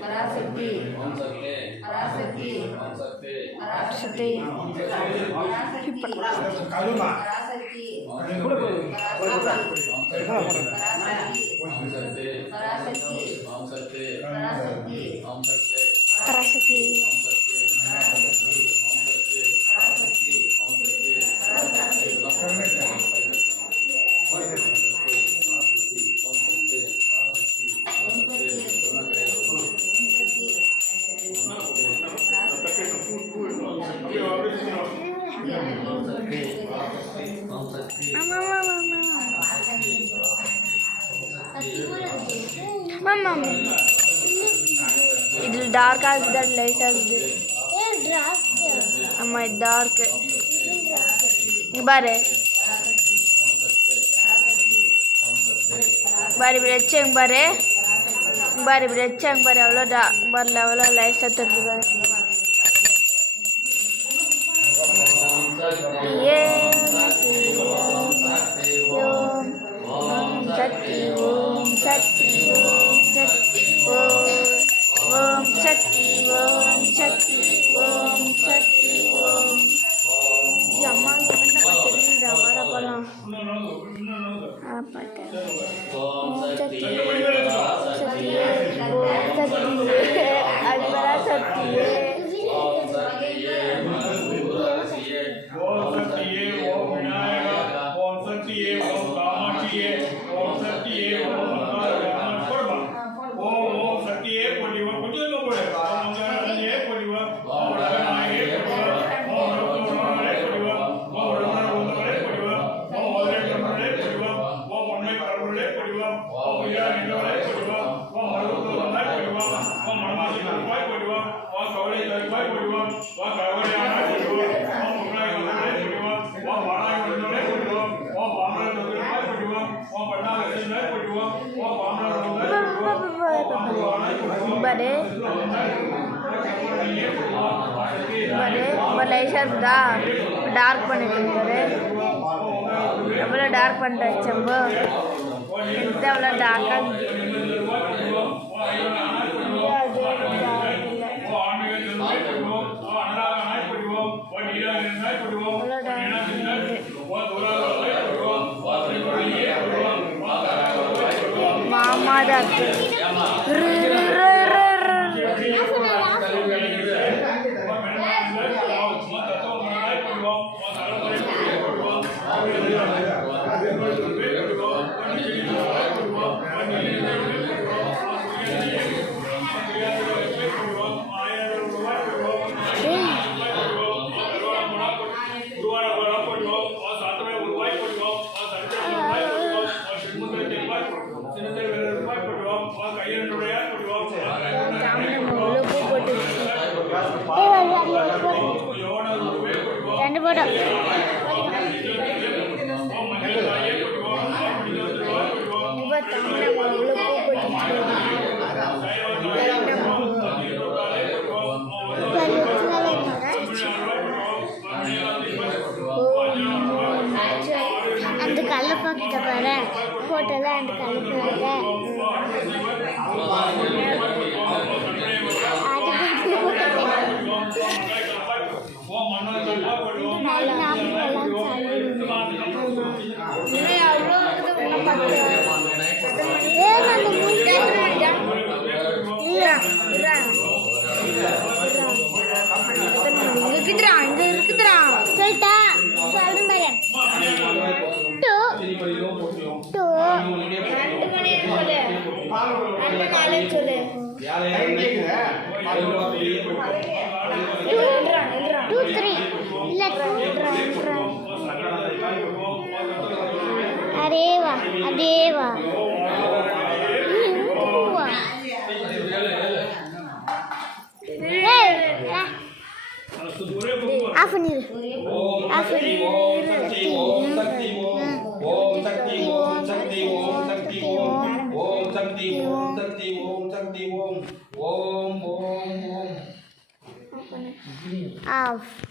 पराशक्ति पराशक्ति पराशक्ति पराशक्ति पराशक्ति ಇದು ಡಾರ್ಕ್ ಆಗಿದೆ ಲೈಟ್ ಆಗಿದೆ ಅಮ್ಮ ಇದು ಡಾರ್ಕ್ ಬಾರೆ ಬಾರಿ ಬಿಡಿ ಹೆಚ್ಚಂಗೆ ಬಾರೆ ಬಾರಿ ಬಿಡಿ ಹೆಚ್ಚಂಗೆ ಬಾರಿ ಅವಳ ಬರಲ್ಲ ಅವಳ ಲೈಟ್ ಸತ್ತದ್ದು ಬಾರಿ शक्ति ओम शक्ति ओम शक्ति ओम शक्ति ओम शक्ति ओम शक्ति ओम अम्मा apa ओम शक्ति शक्ति ओम शक्ति अल्परा शक्ति बड़े बड़े शब्दा डार्क பண்ணிட்டு அவ்வளவு டார்க் பண்ணிட்டாச்சு அம்மா இந்த அவ்வளவு டார்க்கா மாமா டாக்டர் രണ്ട് ഫോട്ടോ அந்த கல்லை பார்க்கிட்ட பாரு ஃபோட்டோல அந்த கல்லை இருக்குதுடா சொல்லிட்டா சொல்றேன் பாரு 2 சொல்லு टू थ्री अरे वाह अरे वाह afnir afnir ओम शक्ति ओम शक्ति ओम शक्ति ओम शक्ति ओम शक्ति ओम शक्ति ओम शक्ति ओम ओम ओम ओम ऑफ